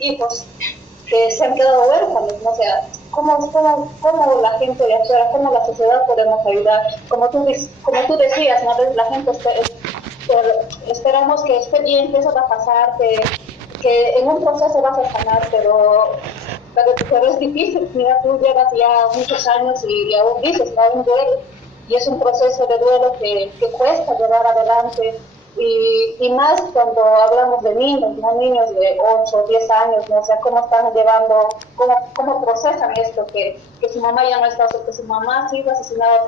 hijos que se han quedado huérfanos, ¿no? O sea, ¿cómo la gente de afuera, cómo la sociedad podemos ayudar? Como tú decías, ¿no? La gente esperamos que esté bien, que eso va a pasar, que en un proceso vas a sanar, pero es difícil. Mira, tú llevas ya muchos años y aún dices, no, un duelo, y es un proceso de duelo que cuesta llevar adelante. Y más cuando hablamos de niños, ¿no? Niños de 8 o 10 años, ¿no? O sea, cómo están llevando, cómo procesan esto, que su mamá ya no está, que su mamá ha sido asesinada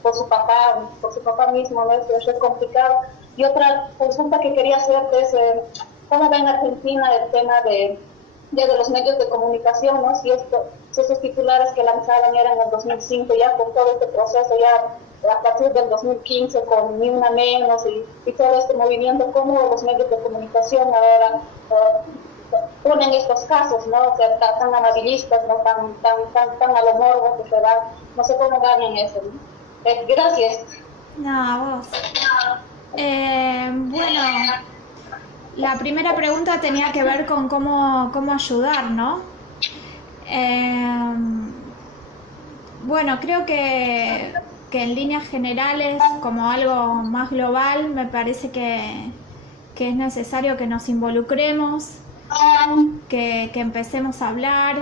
por su papá mismo, ¿no? Eso es complicado. Y otra consulta que quería hacerte es, ¿cómo ven en Argentina el tema de los medios de comunicación, ¿no? Si esos titulares que lanzaban eran en el 2005, ya con todo este proceso, ya a partir del 2015 con Ni Una Menos y todo este movimiento, cómo los medios de comunicación ahora ponen estos casos, ¿no? O sea, tan amarillistas, ¿no? Tan a lo morbo que se da, no sé cómo ganan eso, ¿no? Gracias. No, vos. Bueno, la primera pregunta tenía que ver con cómo ayudar, ¿no? Bueno, creo que en líneas generales, como algo más global, me parece que es necesario que nos involucremos, que empecemos a hablar,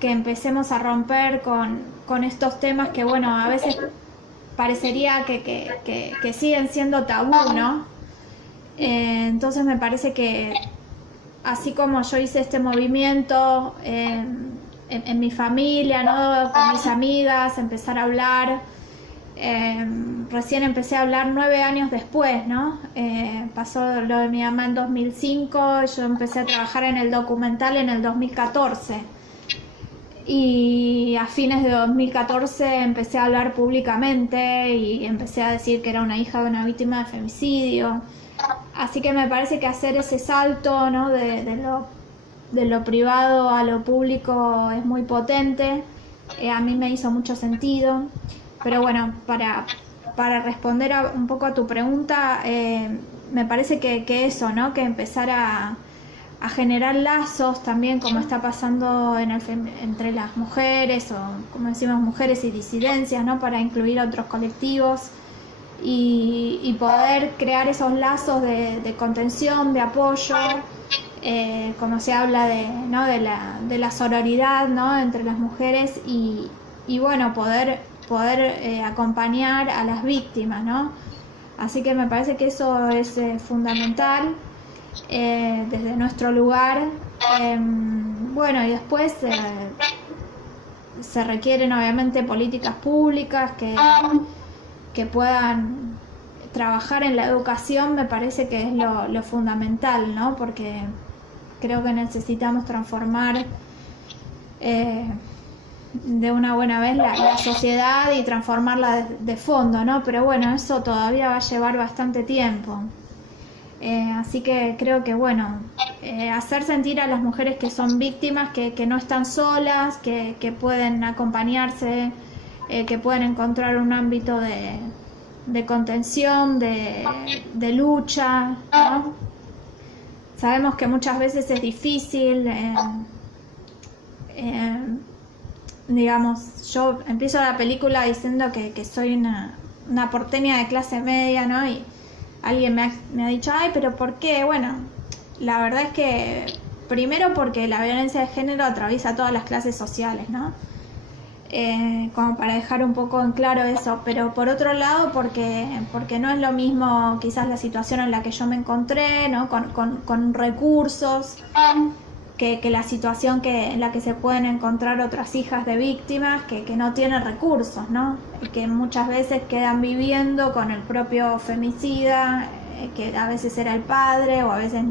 que empecemos a romper con estos temas que, bueno, a veces parecería que siguen siendo tabú, ¿no? Entonces me parece que así como yo hice este movimiento en mi familia, ¿no? Con mis amigas, empezar a hablar. Recién empecé a hablar 9 años después, ¿no? Pasó lo de mi mamá en 2005, yo empecé a trabajar en el documental en el 2014. Y a fines de 2014 empecé a hablar públicamente y empecé a decir que era una hija de una víctima de femicidio. Así que me parece que hacer ese salto, ¿no? de lo privado a lo público es muy potente. A mí me hizo mucho sentido. Pero bueno, para responder un poco a tu pregunta, me parece que eso, ¿no? Que empezar a generar lazos también, como está pasando entre las mujeres, o como decimos, mujeres y disidencias, ¿no? Para incluir a otros colectivos y poder crear esos lazos de contención, de apoyo, como se habla ¿no? de la sororidad, ¿no? Entre las mujeres y bueno, poder acompañar a las víctimas, ¿no? Así que me parece que eso es fundamental desde nuestro lugar. Bueno, y después se requieren obviamente políticas públicas que puedan trabajar en la educación. Me parece que es lo fundamental, ¿no? Porque creo que necesitamos transformar de una buena vez la sociedad y transformarla de fondo, ¿no? Pero bueno, eso todavía va a llevar bastante tiempo. Así que creo que, bueno, hacer sentir a las mujeres que son víctimas, que no están solas, que pueden acompañarse, que pueden encontrar un ámbito de contención, de lucha, ¿no? Sabemos que muchas veces es difícil, digamos, yo empiezo la película diciendo que soy una porteña de clase media, ¿no? Y alguien me ha dicho, ay, pero ¿por qué? Bueno, la verdad es que primero porque la violencia de género atraviesa todas las clases sociales, ¿no? Como para dejar un poco en claro eso, pero por otro lado porque no es lo mismo quizás la situación en la que yo me encontré, ¿no? Con recursos, que la situación en la que se pueden encontrar otras hijas de víctimas que no tienen recursos, ¿no? Que muchas veces quedan viviendo con el propio femicida, que a veces era el padre o a veces,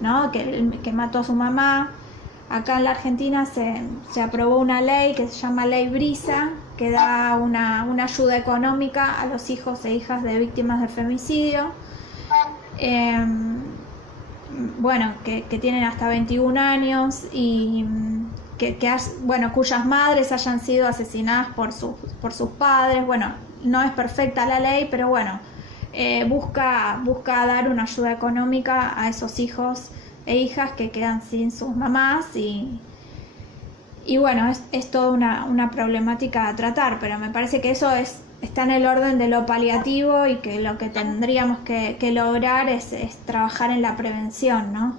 ¿no? que mató a su mamá. Acá en la Argentina se aprobó una ley que se llama Ley Brisa, que da una ayuda económica a los hijos e hijas de víctimas de femicidio. Bueno, que tienen hasta 21 años y bueno, cuyas madres hayan sido asesinadas por sus padres. Bueno, no es perfecta la ley, pero bueno, busca dar una ayuda económica a esos hijos e hijas que quedan sin sus mamás y bueno, es toda una problemática a tratar, pero me parece que eso está en el orden de lo paliativo y que lo que tendríamos que lograr es trabajar en la prevención, ¿no?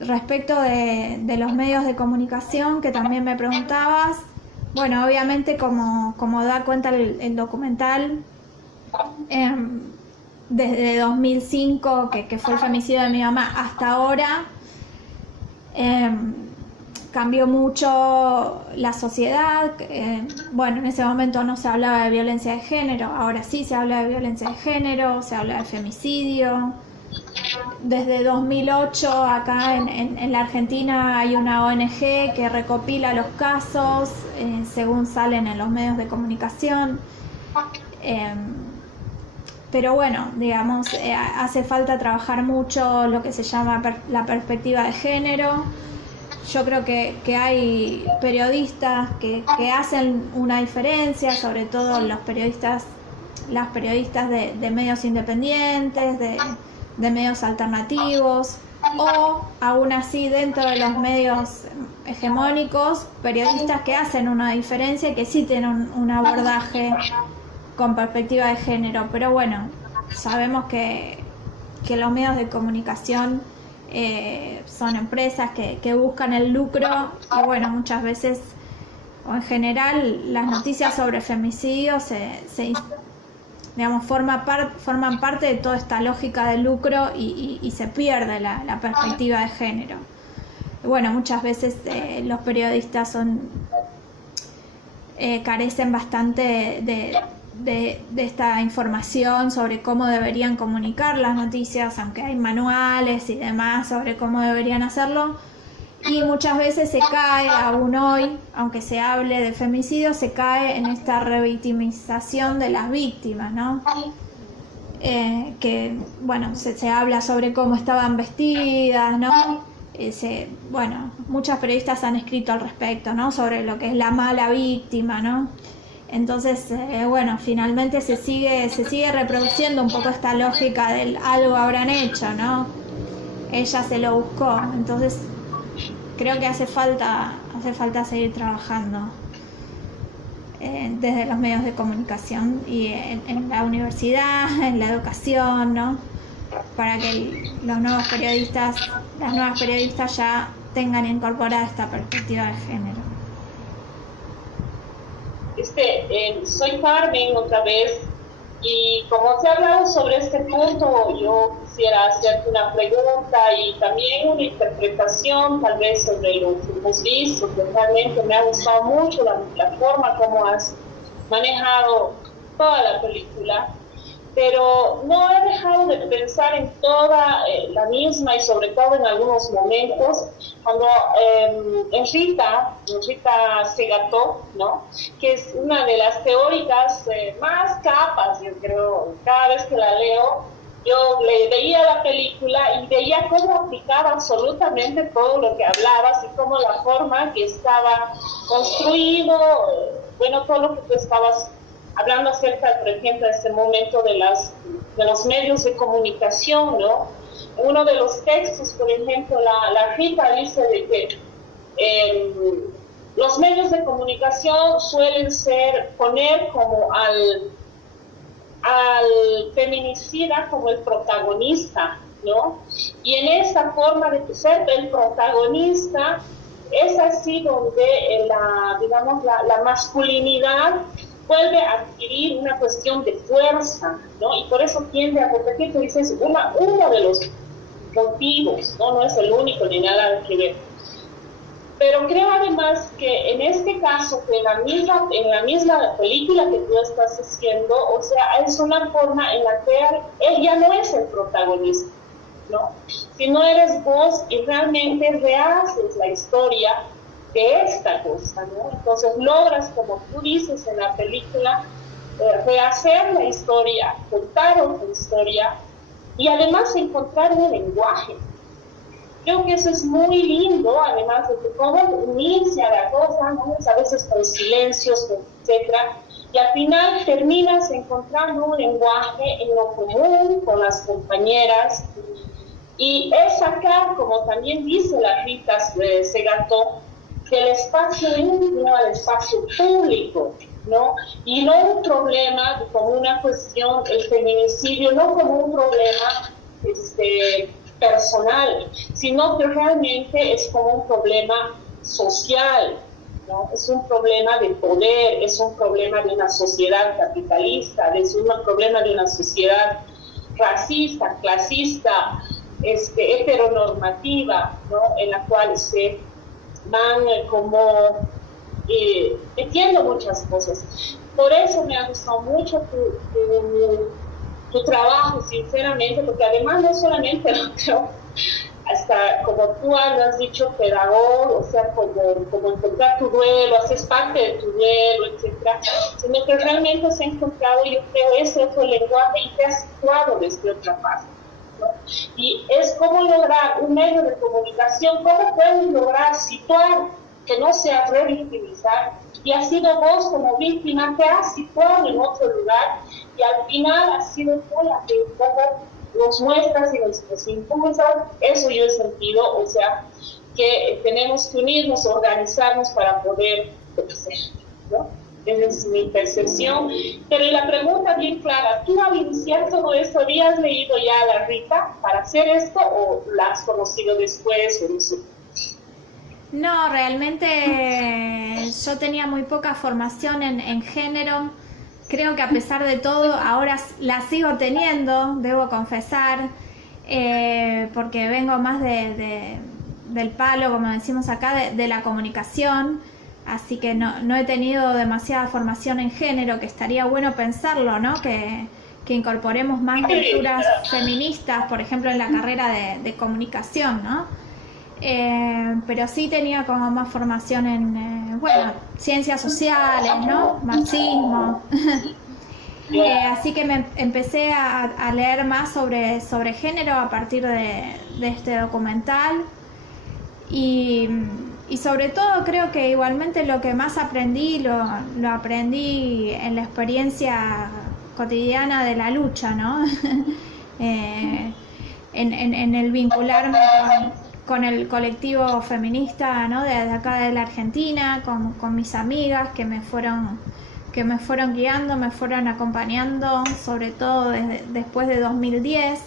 Respecto de los medios de comunicación, que también me preguntabas, bueno, obviamente como da cuenta el documental, desde 2005, que fue el femicidio de mi mamá, hasta ahora, cambió mucho la sociedad. Bueno, en ese momento no se hablaba de violencia de género, ahora sí se habla de violencia de género, se habla de femicidio. Desde 2008 acá en la Argentina hay una ONG que recopila los casos según salen en los medios de comunicación. Pero bueno, digamos, hace falta trabajar mucho lo que se llama la perspectiva de género. Yo creo que hay periodistas que hacen una diferencia, sobre todo las periodistas de medios independientes, de medios alternativos, o aún así dentro de los medios hegemónicos, periodistas que hacen una diferencia y que sí tienen un abordaje con perspectiva de género. Pero bueno, sabemos que los medios de comunicación son empresas que buscan el lucro y bueno, muchas veces o en general las noticias sobre femicidios digamos, forman parte de toda esta lógica de lucro y se pierde la perspectiva de género. Y bueno, muchas veces los periodistas carecen bastante de esta información sobre cómo deberían comunicar las noticias, aunque hay manuales y demás sobre cómo deberían hacerlo. Y muchas veces se cae, aún hoy, aunque se hable de femicidio, se cae en esta revictimización de las víctimas, ¿no? Que, bueno, se habla sobre cómo estaban vestidas, ¿no? Bueno, muchas periodistas han escrito al respecto, ¿no? Sobre lo que es la mala víctima, ¿no? Entonces, bueno, finalmente se sigue reproduciendo un poco esta lógica del algo habrán hecho, ¿no? Ella se lo buscó, entonces creo que hace falta seguir trabajando desde los medios de comunicación y en la universidad, en la educación, ¿no? Para que los nuevos periodistas, las nuevas periodistas ya tengan incorporada esta perspectiva de género. Soy Carmen otra vez, y como se ha hablado sobre este punto, yo quisiera hacerte una pregunta y también una interpretación tal vez sobre lo que hemos visto, que realmente me ha gustado mucho la forma como has manejado toda la película, pero no he dejado de pensar en toda la misma y sobre todo en algunos momentos cuando Rita Segató, ¿no? Que es una de las teóricas más capas, yo creo, cada vez que la leo, yo veía la película y veía cómo aplicaba absolutamente todo lo que hablaba, así como la forma que estaba construido, bueno, todo lo que tú estabas hablando acerca, por ejemplo, en este momento de los medios de comunicación, ¿no? En uno de los textos, por ejemplo, la Rita dice de que los medios de comunicación suelen poner como al feminicida como el protagonista, ¿no? Y en esta forma de ser el protagonista es así donde la masculinidad vuelve a adquirir una cuestión de fuerza, ¿no? Y por eso tiende a repetir, tú dices, uno de los motivos, ¿no? No es el único ni nada que ver. Pero creo además que en este caso, que en la misma película que tú estás haciendo, o sea, es una forma en la que ella no es el protagonista, ¿no? Si no eres vos y realmente rehaces la historia de esta cosa, ¿no? Entonces logras, como tú dices en la película, rehacer la historia, contar otra historia y además encontrar un lenguaje. Creo que eso es muy lindo, además de que cómo unirse a la cosa, ¿no? A veces con silencios, etcétera, Y al final terminas encontrando un lenguaje en lo común con las compañeras. Y es acá, como también dice la Rita Segató, del espacio íntimo al espacio público, ¿no? Y no un problema como una cuestión, el feminicidio, no como un problema personal, sino que realmente es como un problema social, ¿no? Es un problema de poder, es un problema de una sociedad capitalista, es un problema de una sociedad racista, clasista, heteronormativa, ¿no? En la cual se van como entiendo muchas cosas. Por eso me ha gustado mucho tu trabajo, sinceramente, porque además no solamente lo creo, hasta como tú has dicho, pedagogo, o sea, como encontrar tu duelo, haces parte de tu duelo, etcétera, sino que realmente has encontrado, yo creo, ese otro lenguaje y te has situado desde otra parte, ¿no? Y es cómo lograr un medio de comunicación, cómo puedes lograr situar, que no sea revictimizar, y has sido vos como víctima, te has situado en otro lugar, y al final has sido tú la que un poco nos muestras y nos impulsas. Eso yo he sentido, o sea, que tenemos que unirnos, organizarnos para poder crecer, ¿no? Esa es mi percepción. Pero y la pregunta bien clara, ¿tú al iniciar todo esto habías leído ya a la Rita para hacer esto o la has conocido después? O no sé? No, realmente yo tenía muy poca formación en género. Creo que a pesar de todo, ahora la sigo teniendo, debo confesar, porque vengo más del palo, como decimos acá, de la comunicación, así que no he tenido demasiada formación en género, que estaría bueno pensarlo, ¿no? Que incorporemos más lecturas feministas, por ejemplo, en la carrera de comunicación, ¿no? Pero sí tenía como más formación en, ciencias sociales, ¿no? Marxismo. Así que me empecé a leer más sobre género a partir de este documental. Y sobre todo creo que igualmente lo que más aprendí, lo aprendí en la experiencia cotidiana de la lucha, ¿no? En el vincularme con el colectivo feminista, ¿no? de acá de la Argentina, con mis amigas que me fueron guiando, me fueron acompañando, sobre todo después de 2010.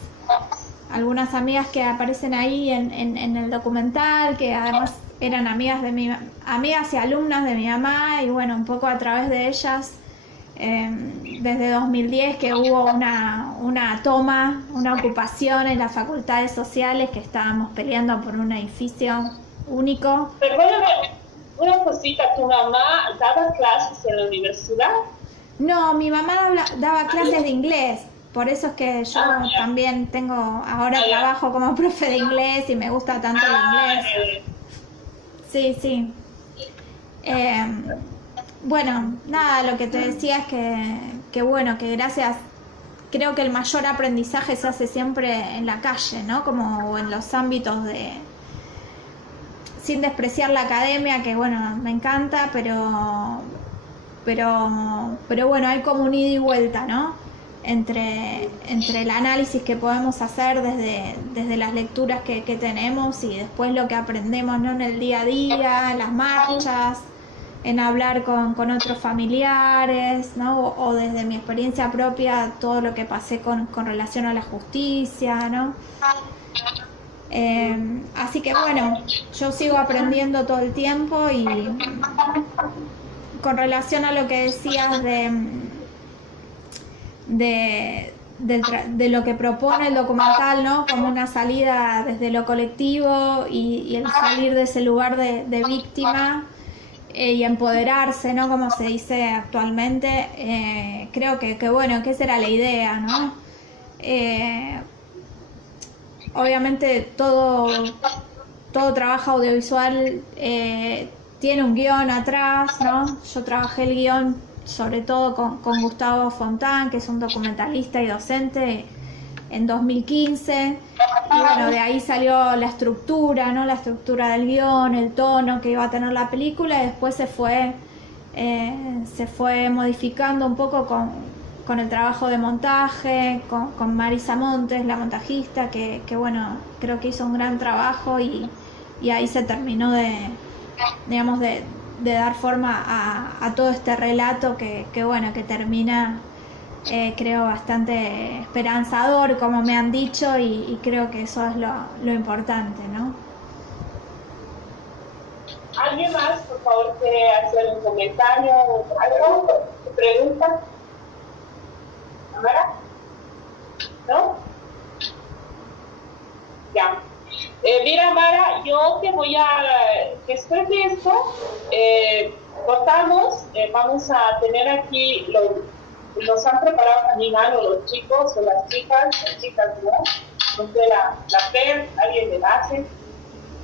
Algunas amigas que aparecen ahí en el documental, que además eran amigas y alumnas de mi mamá, y bueno, un poco a través de ellas, desde 2010 que hubo una toma, una ocupación en las facultades sociales, que estábamos peleando por un edificio único. Perdóname, una cosita, ¿tu mamá daba clases en la universidad? No, mi mamá daba clases de inglés, por eso es que yo también trabajo como profe de inglés y me gusta tanto el inglés. Sí. Bueno, nada, lo que te decía es que gracias, creo que el mayor aprendizaje se hace siempre en la calle, ¿no? Como en los ámbitos sin despreciar la academia, que bueno, me encanta, pero bueno, hay como un ida y vuelta, ¿no? Entre el análisis que podemos hacer desde las lecturas que tenemos y después lo que aprendemos, ¿no? En el día a día, en las marchas, en hablar con otros familiares, ¿no? O desde mi experiencia propia, todo lo que pasé con relación a la justicia, ¿no? Así que bueno, yo sigo aprendiendo todo el tiempo. Y con relación a lo que decías de lo que propone el documental, ¿no? Como una salida desde lo colectivo y el salir de ese lugar de víctima, y empoderarse, ¿no? Como se dice actualmente, creo que esa era la idea, ¿no? Obviamente todo trabajo audiovisual tiene un guión atrás, ¿no? Yo trabajé el guión sobre todo con Gustavo Fontán, que es un documentalista y docente, en 2015, y bueno, de ahí salió la estructura, ¿no? La estructura del guión, el tono que iba a tener la película, y después se fue se fue modificando un poco con el trabajo de montaje, con Marisa Montes, la montajista, que bueno, creo que hizo un gran trabajo y ahí se terminó digamos, de dar forma a todo este relato que bueno, que termina, creo, bastante esperanzador, como me han dicho, y creo que eso es lo importante, ¿no? ¿Alguien más, por favor, quiere hacer un comentario o algo? ¿Pregunta? ¿Amara? ¿No? Ya. Mira, Mara, yo te voy a, después de esto, cortamos, vamos a tener aquí, los han preparado también algo los chicos o las chicas no, no sé, la PER, alguien me hace.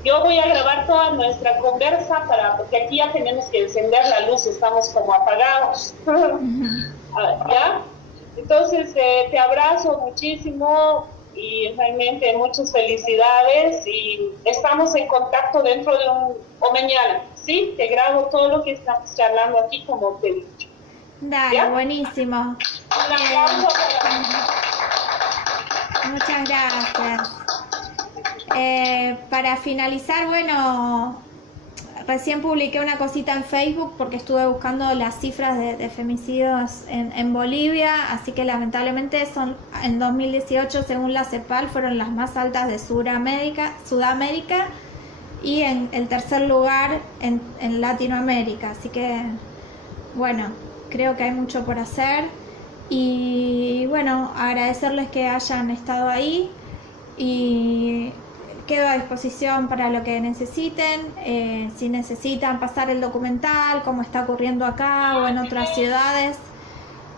Yo voy a grabar toda nuestra conversa porque aquí ya tenemos que encender la luz, estamos como apagados. ¿Ya? Entonces, te abrazo muchísimo y realmente muchas felicidades y estamos en contacto dentro de o mañana, ¿sí? Te grabo todo lo que estamos charlando aquí como te he dicho. Dale, ¿ya? Buenísimo. Un aplauso muchas gracias. Para finalizar, bueno, recién publiqué una cosita en Facebook porque estuve buscando las cifras de femicidios en Bolivia, así que lamentablemente en 2018, según la CEPAL, fueron las más altas de Sudamérica y en el tercer lugar en Latinoamérica, así que bueno, creo que hay mucho por hacer y bueno, agradecerles que hayan estado ahí y quedo a disposición para lo que necesiten, si necesitan pasar el documental, como está ocurriendo acá o en otras ciudades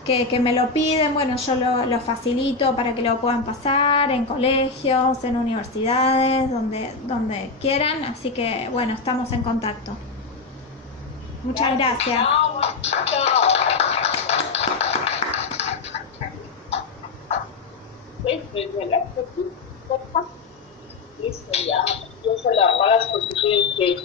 que me lo piden, bueno, yo lo facilito para que lo puedan pasar en colegios, en universidades, donde quieran, así que bueno, estamos en contacto. Muchas gracias. Listo, ya. Yo se la apagas porque tienen que